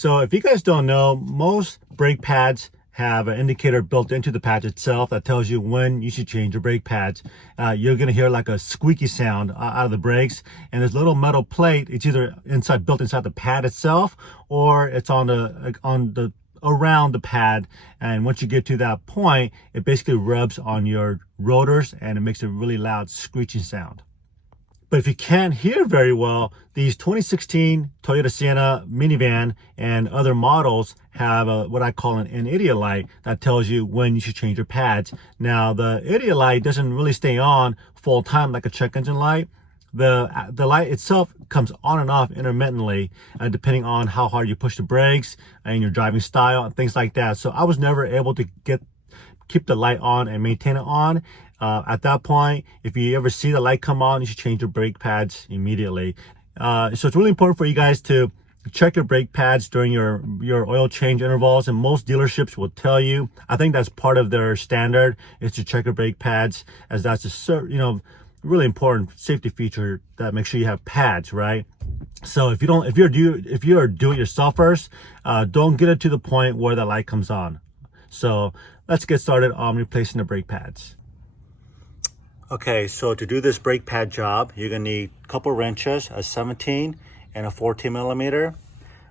So if you guys don't know, most brake pads have an indicator built into the pad itself that tells you when you should change your brake pads. You're gonna hear like a squeaky sound out of the brakes, and this little metal plate, it's either built inside the pad itself, or it's on the around the pad, and once you get to that point, it basically rubs on your rotors and it makes a really loud screeching sound. But if you can't hear very well, these 2016 Toyota Sienna minivan and other models have what I call an idiot light that tells you when you should change your pads. Now, the idiot light doesn't really stay on full time like a check engine light. The light itself comes on and off intermittently, depending on how hard you push the brakes and your driving style and things like that. So I was never able to keep the light on and maintain it on. At that point, if you ever see the light come on, you should change your brake pads immediately. So it's really important for you guys to check your brake pads during your oil change intervals, and most dealerships will tell you. I think that's part of their standard, is to check your brake pads, as that's a really important safety feature, that make sure you have pads, right? So if you're do-it-yourselfers, don't get it to the point where the light comes on. So let's get started on replacing the brake pads. Okay, so to do this brake pad job, you're gonna need a couple wrenches, a 17 and a 14 millimeter,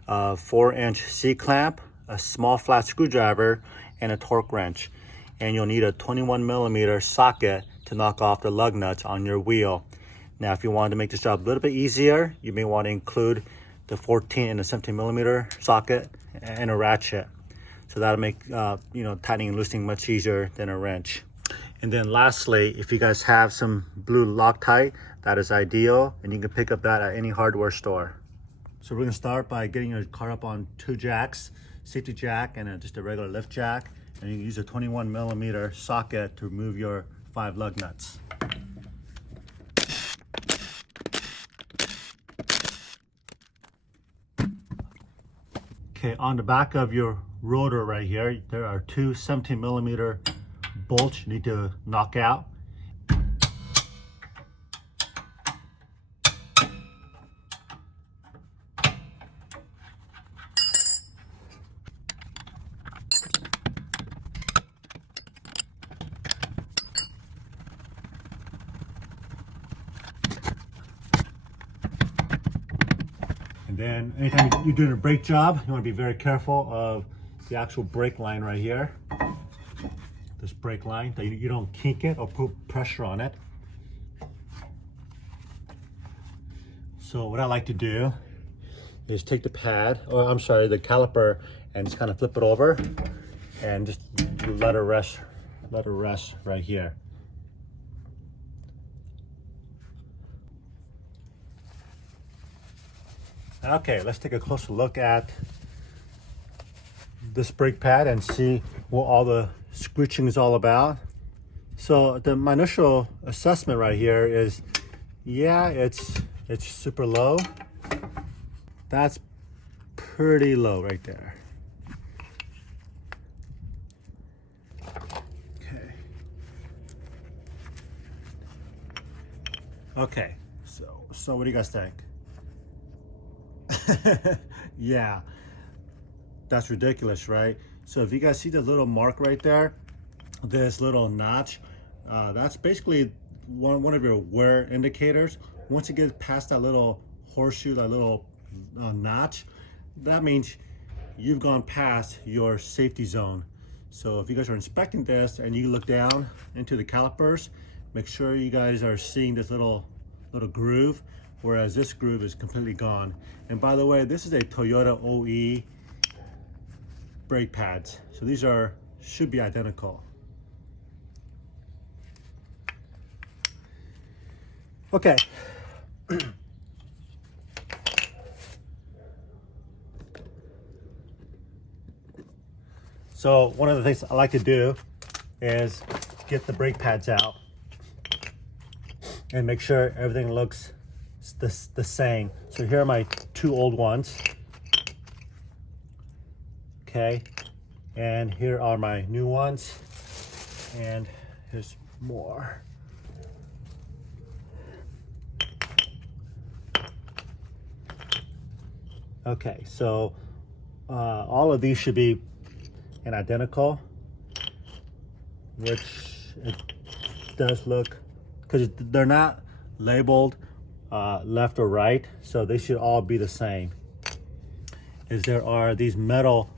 a 4-inch C-clamp, a small flat screwdriver, and a torque wrench. And you'll need a 21 millimeter socket to knock off the lug nuts on your wheel. Now, if you wanted to make this job a little bit easier, you may want to include the 14 and the 17 millimeter socket and a ratchet. So that'll make tightening and loosening much easier than a wrench. And then lastly, if you guys have some blue Loctite, that is ideal, and you can pick up that at any hardware store. So we're gonna start by getting your car up on 2 jacks, safety jack and just a regular lift jack, and you can use a 21 millimeter socket to remove your 5 lug nuts. Okay, on the back of your rotor right here, there are 2 17 millimeter bolts you need to knock out. And then anytime you're doing a brake job, you want to be very careful of the actual brake line right here. This brake line, that you don't kink it or put pressure on it. So what I like to do is take the the caliper, and just kind of flip it over and just let it rest right here. Okay, let's take a closer look at this brake pad and see what all the screeching is all about. So my initial assessment right here is, yeah, it's super low. That's pretty low right there. Okay, so what do you guys think? Yeah, that's ridiculous, right? So if you guys see the little mark right there, this little notch, that's basically one of your wear indicators. Once you get past that little horseshoe, that little notch, that means you've gone past your safety zone. So if you guys are inspecting this and you look down into the calipers, make sure you guys are seeing this little groove, whereas this groove is completely gone. And by the way, this is a Toyota OE brake pads, so these should be identical. Okay. So one of the things I like to do is get the brake pads out and make sure everything looks the same. So here are my 2 old ones. Okay, and here are my new ones, and here's more. Okay, so all of these should be an identical, which it does look, because they're not labeled left or right, so they should all be the same. Is there are these metal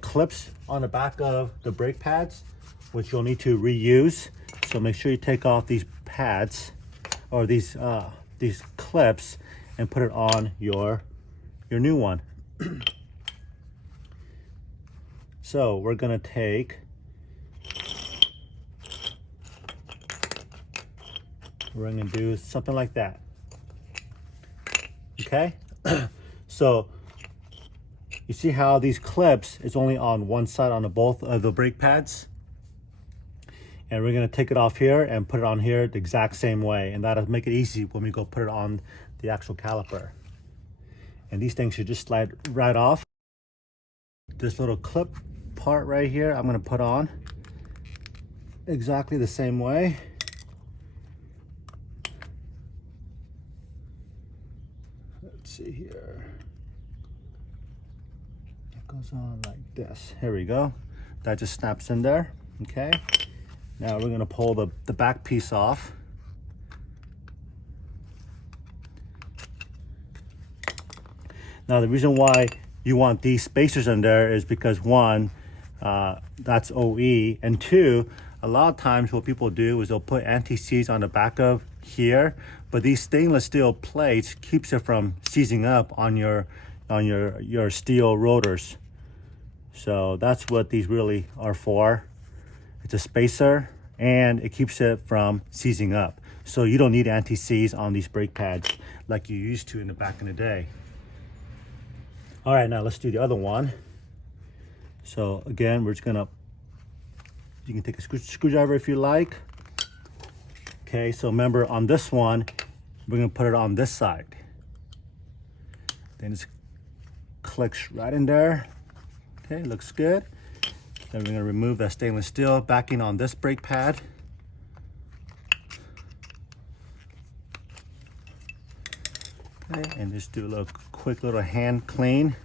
clips on the back of the brake pads, which you'll need to reuse. So make sure you take off these pads or these clips and put it on your new one. So we're gonna take, we're gonna do something like that. Okay, so you see how these clips is only on one side on both of the brake pads, and we're gonna take it off here and put it on here the exact same way, and that'll make it easy when we go put it on the actual caliper. And these things should just slide right off. This little clip part right here, I'm gonna put on exactly the same way. Let's see here. It goes on like this. Here we go. That just snaps in there. Okay. Now we're gonna pull the back piece off. Now the reason why you want these spacers in there is because one, that's OE, and two, a lot of times what people do is they'll put anti-seize on the back of here, but these stainless steel plates keeps it from seizing up on your steel rotors. So that's what these really are for. It's a spacer and it keeps it from seizing up. So you don't need anti-seize on these brake pads like you used to in the back in the day. All right, now let's do the other one. So again, we're just gonna, you can take a screwdriver if you like. Okay, so remember on this one, we're gonna put it on this side. Then it clicks right in there. Okay, looks good. Then we're gonna remove that stainless steel backing on this brake pad. Okay, and just do a little quick little hand clean.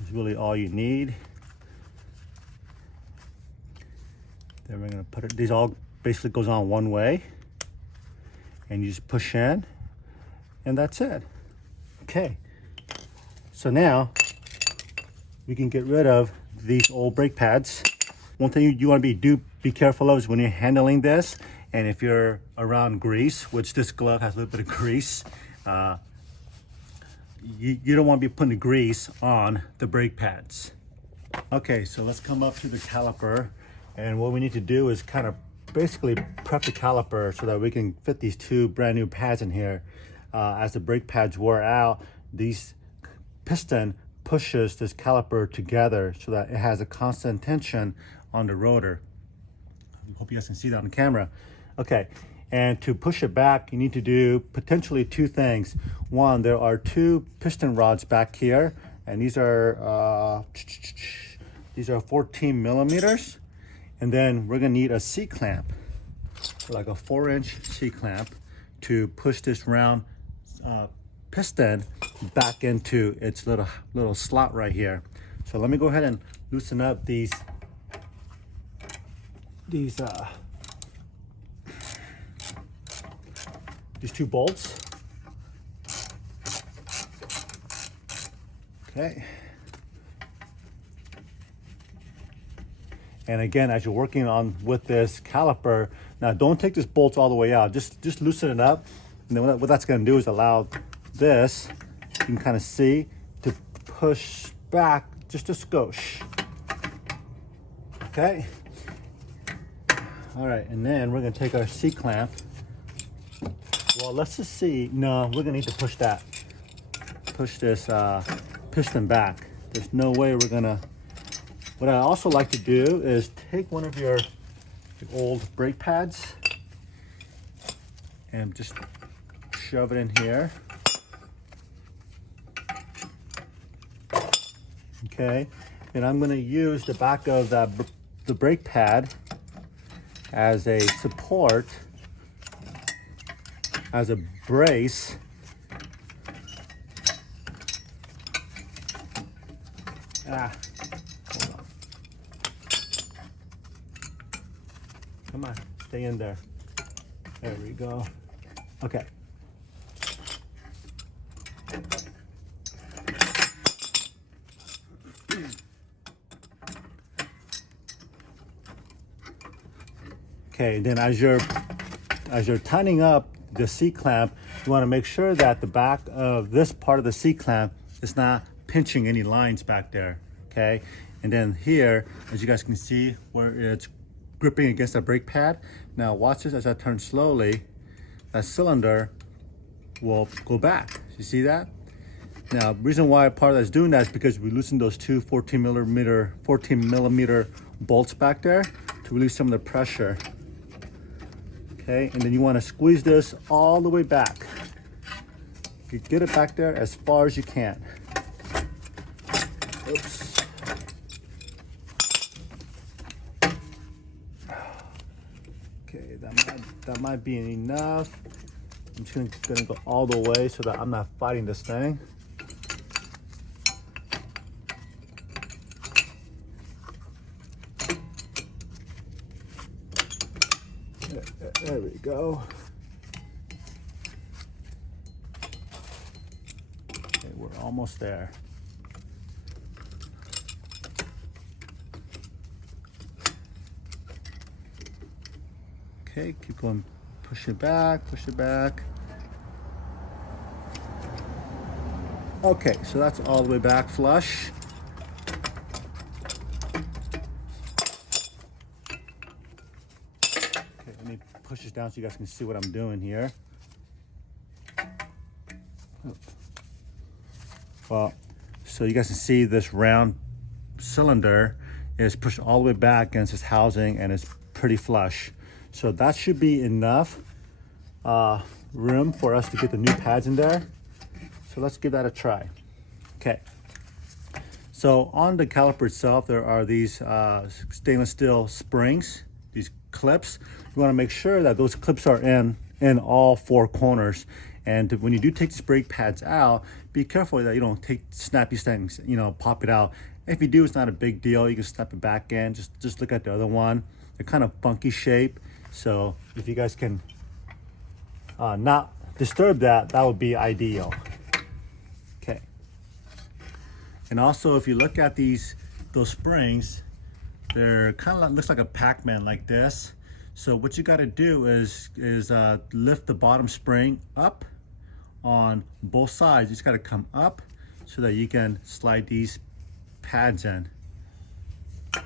It's really all you need. Then we're gonna put it, these all basically goes on one way. And you just push in, and that's it. Okay, so now we can get rid of these old brake pads. One thing you want to be careful of is when you're handling this, and if you're around grease, which this glove has a little bit of grease, you don't want to be putting the grease on the brake pads. Okay, so let's come up to the caliper, and what we need to do is kind of basically prep the caliper so that we can fit these two brand new pads in here. As the brake pads wear out, these piston pushes this caliper together so that it has a constant tension on the rotor. I hope you guys can see that on the camera. Okay, and to push it back, you need to do potentially two things. One, there are two piston rods back here, and these are 14 millimeters. And then we're gonna need a C-clamp, like a 4-inch C-clamp, to push this round piston back into its little slot right here. So let me go ahead and loosen up these two bolts. Okay. And again, as you're working on with this caliper, now don't take this bolt all the way out. Just loosen it up. And then what that's going to do is allow this, you can kind of see, to push back just a skosh. Okay. All right, and then we're going to take our C-clamp. Well, let's just see. No, we're going to need to push this piston back. There's no way we're going to. What I also like to do is take one of your old brake pads and just shove it in here. Okay, and I'm going to use the back of the brake pad as a support, as a brace Hold on. Come on, stay in there. There we go. Okay. Okay, then as you're tightening up the C-clamp, you want to make sure that the back of this part of the C-clamp is not pinching any lines back there, okay? And then here, as you guys can see, where it's gripping against the brake pad. Now watch this as I turn slowly, that cylinder will go back. You see that? Now, the reason why part of that's doing that is because we loosened those two 14 millimeter bolts back there to release some of the pressure. Okay, and then you want to squeeze this all the way back. You get it back there as far as you can. Oops. Okay, that might be enough. I'm just gonna go all the way so that I'm not fighting this thing. There we go. Okay, we're almost there. Okay, keep going, push it back, push it back. Okay, so that's all the way back flush. Push this down so you guys can see what I'm doing here. Well, so you guys can see this round cylinder is pushed all the way back against this housing and it's pretty flush. So that should be enough room for us to get the new pads in there. So let's give that a try. Okay. So on the caliper itself, there are these stainless steel springs, these clips. You want to make sure that those clips are in all four corners. And when you do take these brake pads out, be careful that you don't snap these things, pop it out. If you do, it's not a big deal. You can snap it back in. Just look at the other one. They're kind of funky shape. So if you guys can not disturb that, that would be ideal. Okay. And also, if you look at those springs, they're kind of looks like a Pac-Man like this. So what you got to do is lift the bottom spring up on both sides. You just got to come up so that you can slide these pads in. All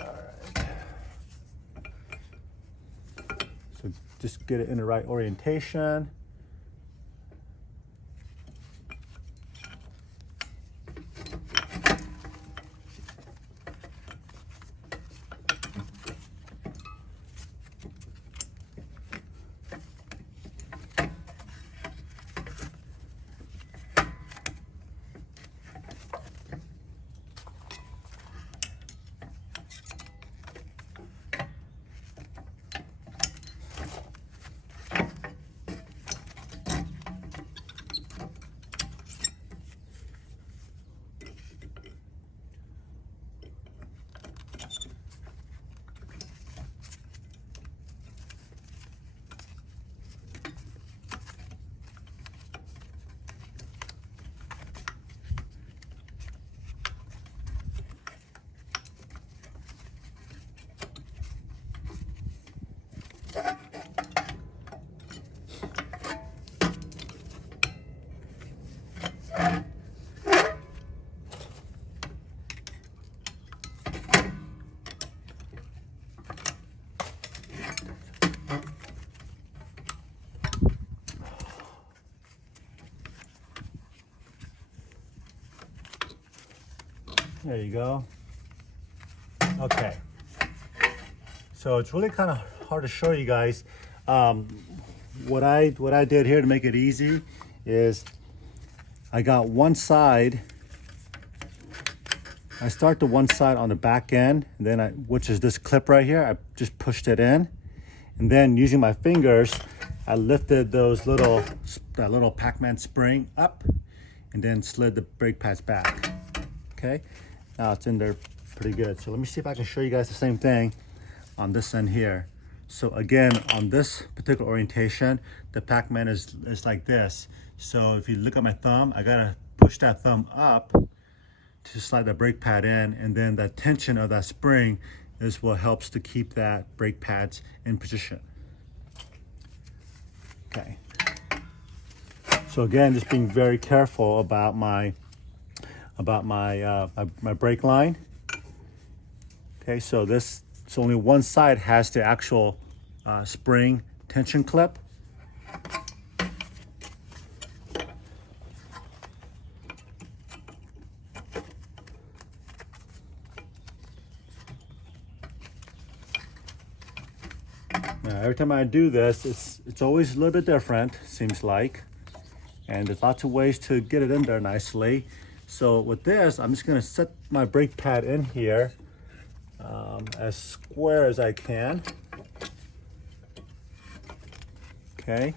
right. So just get it in the right orientation. There you go. Okay. So it's really kind of hard to show you guys. What I did here to make it easy is I got one side. I start the one side on the back end, and then which is this clip right here. I just pushed it in, and then using my fingers, I lifted that little Pac-Man spring up and then slid the brake pads back. Okay, now it's in there pretty good. So let me see if I can show you guys the same thing on this end here. So again, on this particular orientation, the Pac-Man is like this. So if you look at my thumb, I gotta push that thumb up to slide the brake pad in, and then the tension of that spring is what helps to keep that brake pads in position. Okay. So again, just being very careful about my brake line. Okay, so only one side has the actual spring tension clip. Now, every time I do this, it's always a little bit different, seems like. And there's lots of ways to get it in there nicely. So with this, I'm just gonna set my brake pad in here as square as I can. Okay.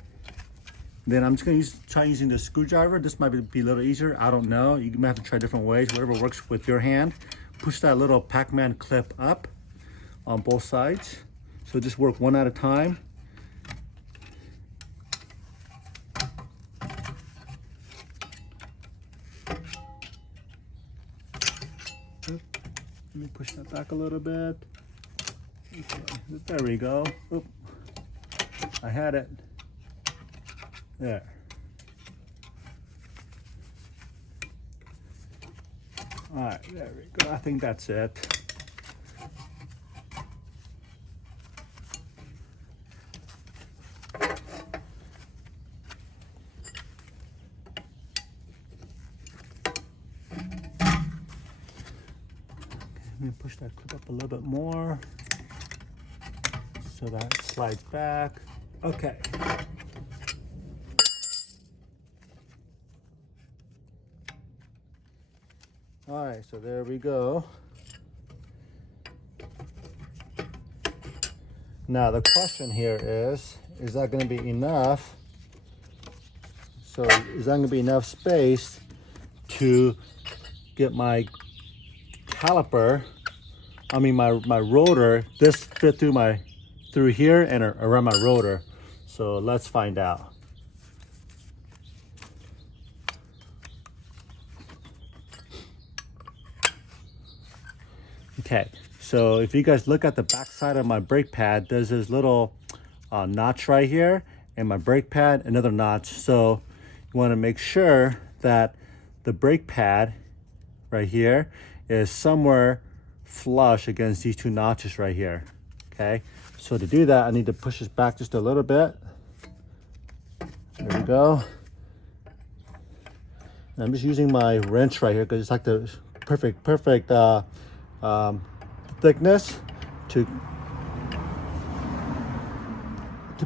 Then I'm just gonna try using the screwdriver. This might be a little easier, I don't know. You might have to try different ways, whatever works with your hand. Push that little Pac-Man clip up on both sides. So just work one at a time. Let me push that back a little bit. Okay, there we go. Oop. I had it. There. All right, there we go. I think that's it. Let me push that clip up a little bit more so that slides back. Okay. All right, so there we go. Now the question here is that going to be enough? So is that going to be enough space to get my caliper, my rotor, this fit through here and around my rotor? So let's find out. Okay, so if you guys look at the back side of my brake pad, there's this little notch right here, and my brake pad, another notch. So you want to make sure that the brake pad right here is somewhere flush against these two notches right here. Okay, so to do that, I need to push this back just a little bit. There we go. And I'm just using my wrench right here because it's like the perfect thickness to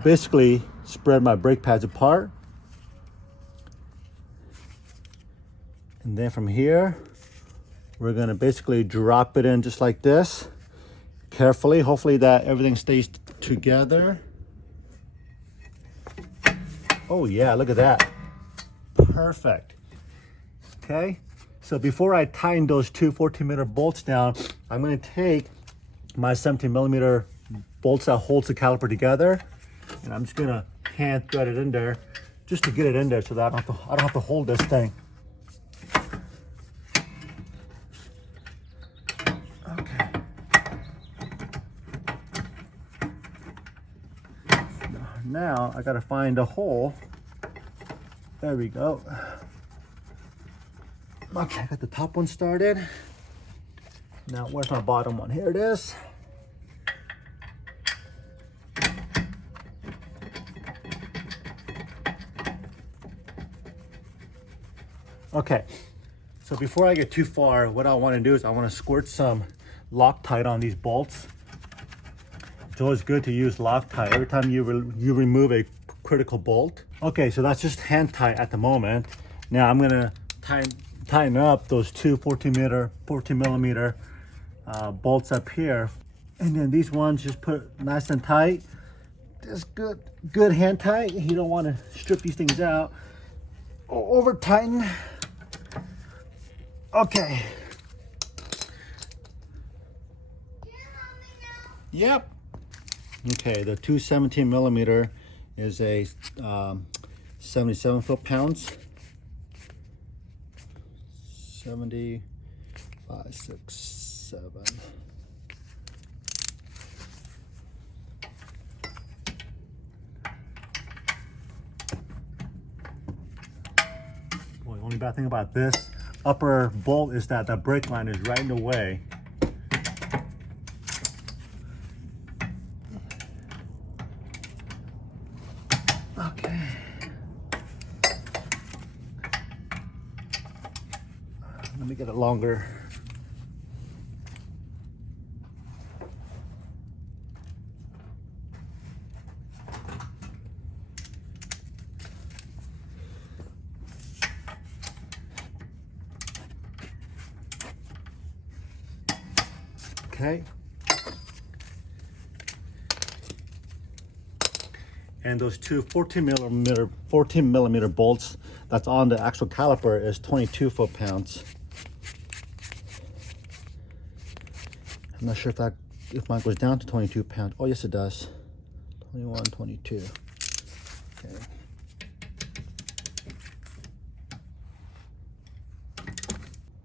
basically spread my brake pads apart. And then from here, we're gonna basically drop it in just like this, carefully. Hopefully that everything stays together. Oh yeah, look at that. Perfect. Okay, so before I tighten those two 14mm bolts down, I'm gonna take my 17mm bolts that holds the caliper together, and I'm just gonna hand thread it in there just to get it in there so that I don't have to hold this thing. Okay. Now I gotta find a hole. There we go. Okay, I got the top one started. Now where's my bottom one? Here it is. Okay, so before I get too far, what I want to do is I want to squirt some Loctite on these bolts. It's always good to use Loctite every time you remove a critical bolt. Okay, so that's just hand tight at the moment. Now I'm gonna tighten up those two 14mm bolts up here, and then these ones just put nice and tight. just good hand tight. You don't want to strip these things out or over tighten. Okay. Yep. Okay, the 217 millimeter is a 77 foot-pounds. 70, 5, 6, 7. Boy, the only bad thing about this upper bolt is that the brake line is right in the way. Okay. Let me get it longer. Okay. And those two 14 millimeter bolts that's on the actual caliper is 22 foot-pounds. I'm not sure if mine goes down to 22 pounds. Oh yes, it does. 21, 22. Okay.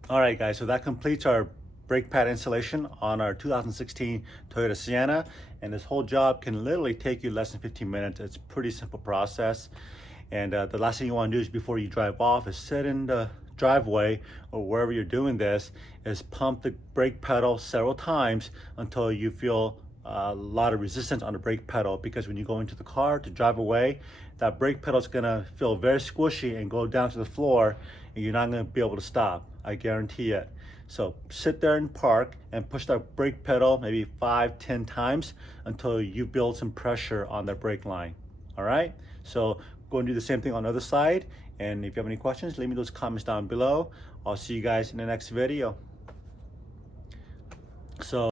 All right, guys. So that completes our brake pad installation on our 2016 Toyota Sienna, and this whole job can literally take you less than 15 minutes. It's a pretty simple process, and the last thing you want to do is before you drive off is sit in the driveway or wherever you're doing this, is pump the brake pedal several times until you feel a lot of resistance on the brake pedal, because when you go into the car to drive away, that brake pedal is going to feel very squishy and go down to the floor, and you're not going to be able to stop. I guarantee it. So sit there and park and push that brake pedal maybe 5-10 times until you build some pressure on the brake line. All right, so go and do the same thing on the other side, and if you have any questions, leave me those comments down below. I'll see you guys in the next video. So